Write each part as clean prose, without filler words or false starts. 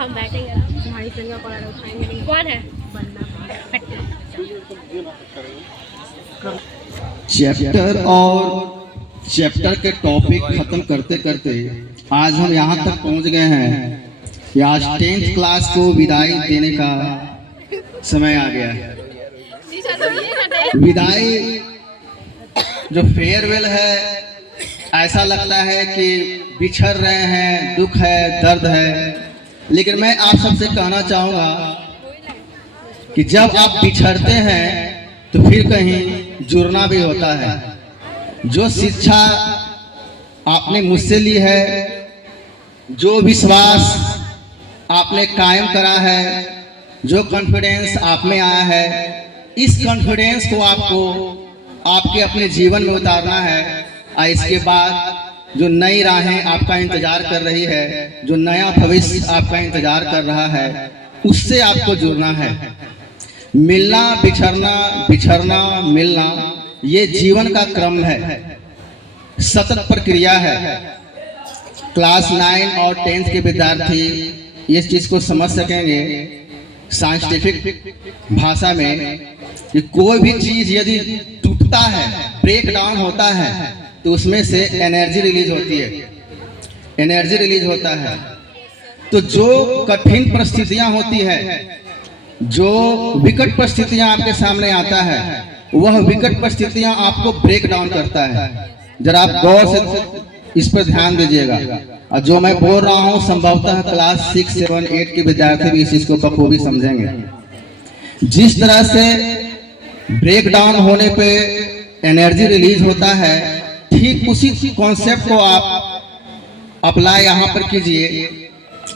हम बैठेंगे तुम्हारी फिंगर कॉलर उठाएंगे नहीं। कौन है बनना चैप्टर के टॉपिक खत्म करते करते आज हम यहाँ तक पहुँच गए हैं कि आज 10th क्लास को विदाई देने का समय आ गया है। विदाई जो फेयरवेल है, ऐसा लगता है कि बिछड़ रहे हैं, दुख है, दर्द है। लेकिन मैं आप सबसे कहना चाहूँगा कि जब आप बिछड़ते हैं तो फिर कहीं जुड़ना भी होता है। जो शिक्षा आपने मुझसे ली है, जो विश्वास आपने कायम करा है, जो कॉन्फिडेंस आप में आया है, इस कॉन्फिडेंस को आपको आपके अपने जीवन में उतारना है। और इसके बाद जो नई राहें आपका इंतजार कर रही है, जो नया भविष्य आपका इंतजार कर रहा है, उससे आपको जुड़ना है। मिलना, बिछड़ना, बिछड़ना, मिलना, ये जीवन का क्रम है, सतत प्रक्रिया है। क्लास 9 और 10th के विद्यार्थी इस चीज को समझ सकेंगे साइंटिफिक भाषा में कि कोई भी चीज यदि टूटता है, ब्रेक डाउन होता है, तो उसमें से एनर्जी रिलीज होती है, एनर्जी रिलीज होता है। तो जो कठिन परिस्थितियां होती है, जो विकट परिस्थितियां आपके सामने आता है, वह विकट परिस्थितियां आपको ब्रेक डाउन करता है। जरा आप गौर से इस पर ध्यान दीजिएगा। और जो मैं बोल रहा हूं संभवतः क्लास 6, 7, 8 के विद्यार्थी भी इस चीज को बखूबी समझेंगे। जिस तरह से ब्रेक डाउन होने पे एनर्जी रिलीज होता है, ठीक उसी कॉन्सेप्ट को आप अप्लाई यहाँ पर कीजिए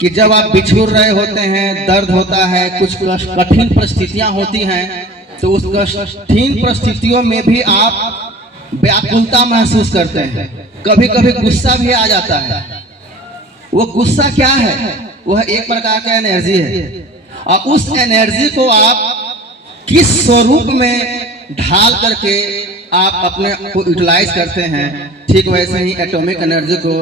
कि जब आप बिछुड़ रहे होते हैं, दर्द होता है, कुछ कठिन परिस्थितियां होती हैं, तो उस कठिन परिस्थितियों में भी आप व्याकुलता महसूस करते हैं। कभी कभी गुस्सा भी आ जाता है। वो गुस्सा क्या है? वह एक प्रकार का एनर्जी है। और उस एनर्जी को आप किस स्वरूप में ढाल करके आप अपने को यूटिलाइज करते हैं, ठीक वैसे ही एटॉमिक एनर्जी को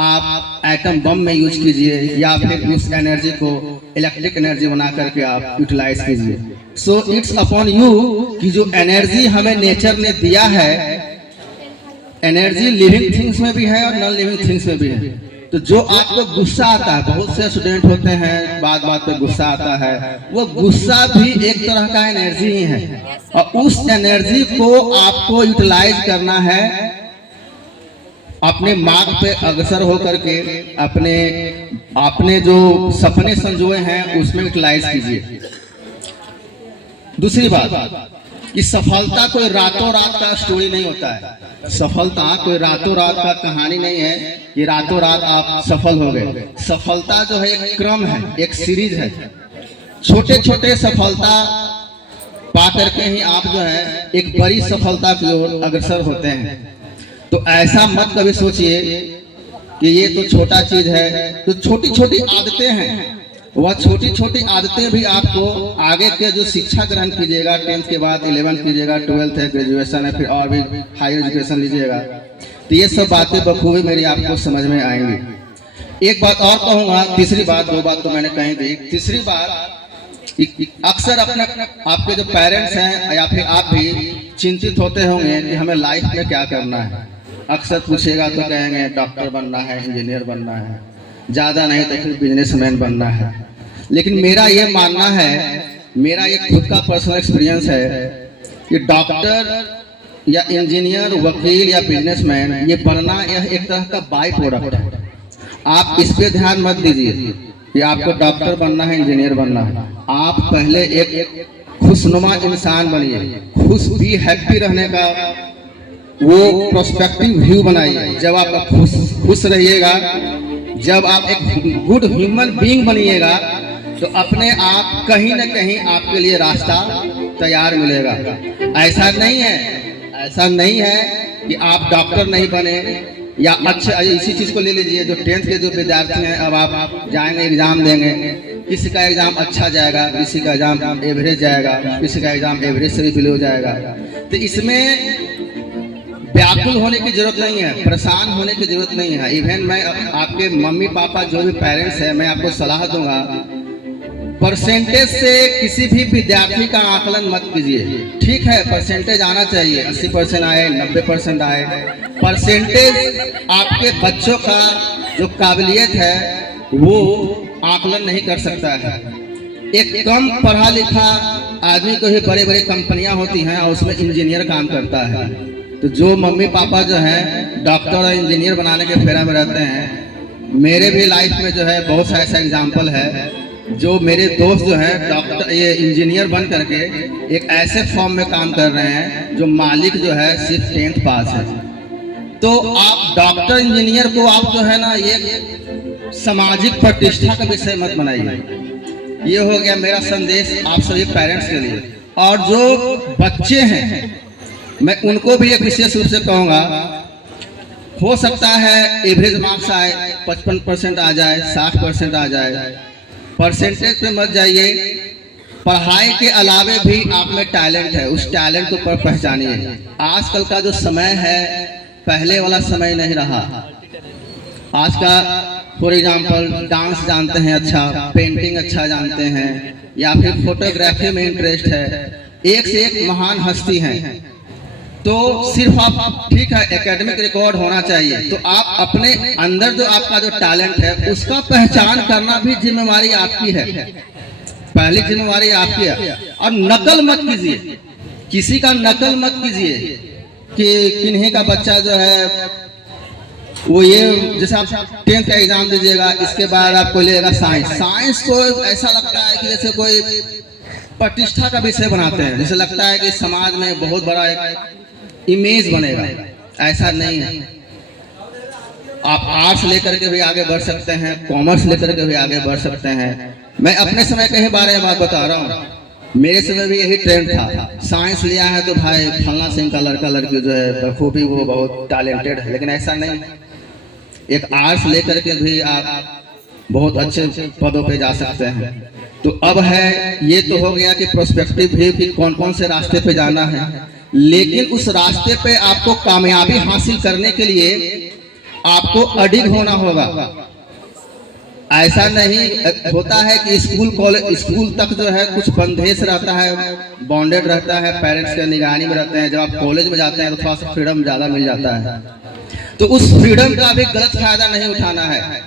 आप एटम बम में यूज कीजिए, या फिर उस एनर्जी को इलेक्ट्रिक एनर्जी बना करके आप यूटिलाइज कीजिए। सो इट्स अपॉन यू कि जो एनर्जी हमें नेचर ने दिया है, एनर्जी लिविंग थिंग्स में भी है और नॉन लिविंग थिंग्स में भी है। तो जो आपको गुस्सा आता है, बहुत से स्टूडेंट होते हैं बात बात पे गुस्सा आता है, वो गुस्सा भी एक तरह का एनर्जी ही है। और उस एनर्जी को आपको यूटिलाइज करना है, अपने मार्ग पे अग्रसर होकर के अपने जो सपने संजोए हैं उसमें यूटिलाइज कीजिए। दूसरी बात कि सफलता कोई रातों रात का स्टोरी नहीं होता है। सफलता कोई रातों रात का कहानी नहीं है कि रातों रात आप सफल हो गए। सफलता जो है एक क्रम है, एक सीरीज है। छोटे छोटे सफलता पा करके ही आप जो है एक बड़ी सफलता की ओर अग्रसर होते हैं। तो ऐसा मत कभी सोचिए कि ये तो छोटा चीज है। तो छोटी छोटी आदतें हैं, वह छोटी छोटी आदतें भी आपको आगे के जो शिक्षा ग्रहण कीजिएगा, 10th के बाद 11th कीजिएगा, 12th है, ग्रेजुएशन है, फिर और भी हायर एजुकेशन लीजिएगा, तो ये सब बातें बखूबी मेरी आपको समझ में आएंगी। एक बात और कहूँगा, तीसरी बात, दो बात तो मैंने कही थी। तीसरी बात, अक्सर अपने आपके जो पेरेंट्स हैं या फिर आप भी चिंतित होते होंगे कि हमें लाइफ में क्या करना है। अक्सर पूछेगा तो कहेंगे डॉक्टर बनना है, इंजीनियर बनना है, ज़्यादा नहीं तो फिर बिजनेसमैन बनना है। लेकिन मेरा ये मानना है, मेरा ये खुद का पर्सनल एक्सपीरियंस है कि डॉक्टर या इंजीनियर, वकील या बिजनेसमैन ये बनना यह एक तरह का बाई प्रोडक्ट है। आप इस पे ध्यान मत दीजिए कि आपको डॉक्टर बनना है, इंजीनियर बनना है। आप पहले एक खुशनुमा इंसान बनिए, खुश भी हैप्पी रहने का वो प्रोस्पेक्टिव व्यू बनाइए। जब आप खुश रहिएगा, जब आप एक गुड ह्यूमन बीइंग बनिएगा, तो अपने आप कहीं न कहीं आपके लिए रास्ता तैयार मिलेगा। ऐसा नहीं है कि आप डॉक्टर नहीं बने या अच्छा। इसी चीज़ को ले लीजिए, जो 10th के जो विद्यार्थी हैं, अब आप जाएंगे एग्जाम देंगे, किसी का एग्जाम अच्छा जाएगा, किसी का एग्जाम एवरेज जाएगा, किसी का एग्जाम एवरेज से भी बिलो जाएगा। तो इसमें व्याकुल होने की जरूरत नहीं है, परेशान होने की जरूरत नहीं है। इवन मैं आपके मम्मी पापा जो भी पेरेंट्स हैं, मैं आपको सलाह दूंगा, परसेंटेज से किसी भी विद्यार्थी का आकलन मत कीजिए। ठीक है, परसेंटेज आना चाहिए, 80% आए, 90% आए। परसेंटेज आपके बच्चों का जो काबिलियत है वो आकलन नहीं कर सकता है। एक कम पढ़ा लिखा आदमी को ही बड़े बड़े कंपनियां होती हैं और उसमें इंजीनियर काम करता है। तो जो मम्मी पापा जो है डॉक्टर और इंजीनियर बनाने के फेरा में रहते हैं, मेरे भी लाइफ में जो है बहुत सा ऐसा एग्जाम्पल है, जो मेरे दोस्त जो है डॉक्टर ये इंजीनियर बन करके एक ऐसे फॉर्म में काम कर रहे हैं जो मालिक जो है सिर्फ 10th पास है। तो आप डॉक्टर इंजीनियर को आप जो है ना ये सामाजिक प्रतिष्ठा का विषय मत बनाइए। ये हो गया मेरा संदेश आप सभी पेरेंट्स के लिए। और जो बच्चे हैं मैं उनको भी एक विशेष रूप से कहूँगा, हो सकता है एवरेज मार्क्स आए, 55% आ जाए, 60% आ जाए, परसेंटेज पे मत जाइए। पढ़ाई के अलावे भी आप में टैलेंट है, उस टैलेंट को पहचानिए। आजकल का जो समय है पहले वाला समय नहीं रहा। आज का फॉर एग्जाम्पल डांस जानते हैं अच्छा, पेंटिंग अच्छा जानते हैं, या फिर फोटोग्राफी में इंटरेस्ट है, एक से एक महान हस्ती हैं। तो सिर्फ आप ठीक है एकेडमिक रिकॉर्ड होना चाहिए, तो आप अपने अंदर जो आपका जो टैलेंट है उसका पहचान करना भी जिम्मेवारी आपकी है। पहली जिम्मेवारी आपकी है। और नकल मत कीजिए, किसी का नकल मत कीजिए कि किन्हीं का बच्चा जो है वो ये जैसे आप 10th का एग्जाम दीजिएगा, इसके बाद आपको लेगा साइंस को ऐसा लगता है कि जैसे कोई प्रतिष्ठा का विषय बनाते हैं, जैसे लगता है कि समाज में बहुत बड़ा एक इमेज बनेगा। ऐसा नहीं है। आप आर्ट्स लेकर के भी आगे बढ़ सकते हैं, कॉमर्स लेकर के भी आगे बढ़ सकते हैं। मैं अपने समय के ही बारे में बात बता रहा हूँ, मेरे समय भी यही ट्रेंड था। साइंस लिया है तो भाई फलना सिंह का लड़का लड़की जो है बखूबी वो बहुत टैलेंटेड है, लेकिन ऐसा नहीं। एक आर्ट्स लेकर के भी आप बहुत अच्छे पदों पे जा सकते हैं। तो अब है ये तो हो गया कि प्रोस्पेक्टिव भी कि कौन कौन से रास्ते पे जाना है, लेकिन उस रास्ते पे आपको कामयाबी हासिल करने के लिए आपको अडिग होना होगा। ऐसा नहीं होता है कि स्कूल तक जो है कुछ बंदेश रहता है, बॉन्डेड रहता है, पेरेंट्स के निगरानी में रहते हैं। जब आप कॉलेज में जाते हैं तो थोड़ा सा फ्रीडम ज़्यादा मिल जाता है, तो उस फ्रीडम का भी गलत फायदा नहीं उठाना है।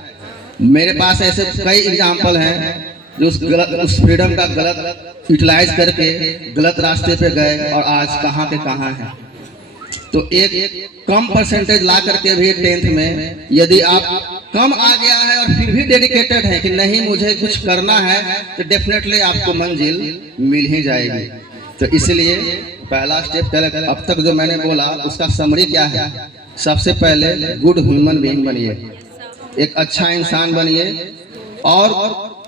मेरे पास ऐसे कई एग्जाम्पल हैं जो उस फ्रीडम का गलत यूटिलाइज करके गलत रास्ते पे गए और आज कहाँ के कहाँ हैं। तो एक कम परसेंटेज ला करके भी 10th में यदि आप कम आ गया है और फिर भी डेडिकेटेड है कि नहीं मुझे कुछ करना है, तो डेफिनेटली आपको मंजिल मिल ही जाएगी। तो इसलिए पहला स्टेप अब तक जो मैंने बोला उसका समरी क्या है? सबसे पहले गुड ह्यूमन बीइंग बनिए, एक अच्छा इंसान बनिए और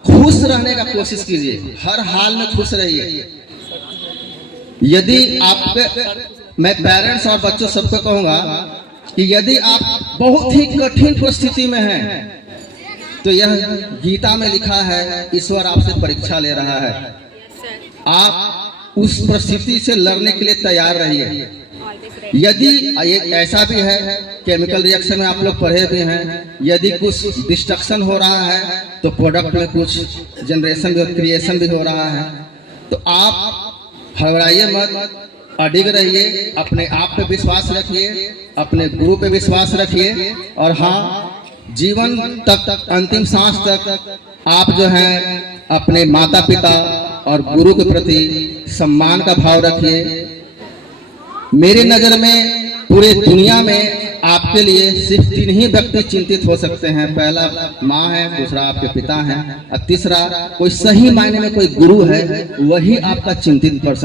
खुश रहने का कोशिश कीजिए। हर हाल में खुश रहिए। यदि आप मैं पेरेंट्स और बच्चों सबको कहूँगा कि यदि आप बहुत ही कठिन परिस्थिति में हैं, तो यह गीता में लिखा है ईश्वर आपसे परीक्षा ले रहा है। आप उस परिस्थिति से लड़ने के लिए तैयार रहिए। यदि ऐसा भी है, केमिकल रिएक्शन में आप लोग पढ़े भी हैं, यदि कुछ डिस्ट्रक्शन हो रहा है तो प्रोडक्ट में कुछ जनरेशन भी क्रिएशन भी हो रहा है, तो आप हड़बड़ाइए मत, अडिग रहिए, अपने आप पे विश्वास रखिए, अपने गुरु पे विश्वास रखिए। और हाँ, जीवन तक अंतिम सांस तक आप जो है अपने माता पिता और गुरु के प्रति सम्मान का भाव रखिए। मेरी नज़र में पूरे दुनिया में आपके लिए सिर्फ 3 ही व्यक्ति चिंतित हो सकते हैं। पहला माँ है, दूसरा आपके पिता हैं, और तीसरा कोई सही मायने में कोई गुरु है, वही आपका चिंतित पर्सन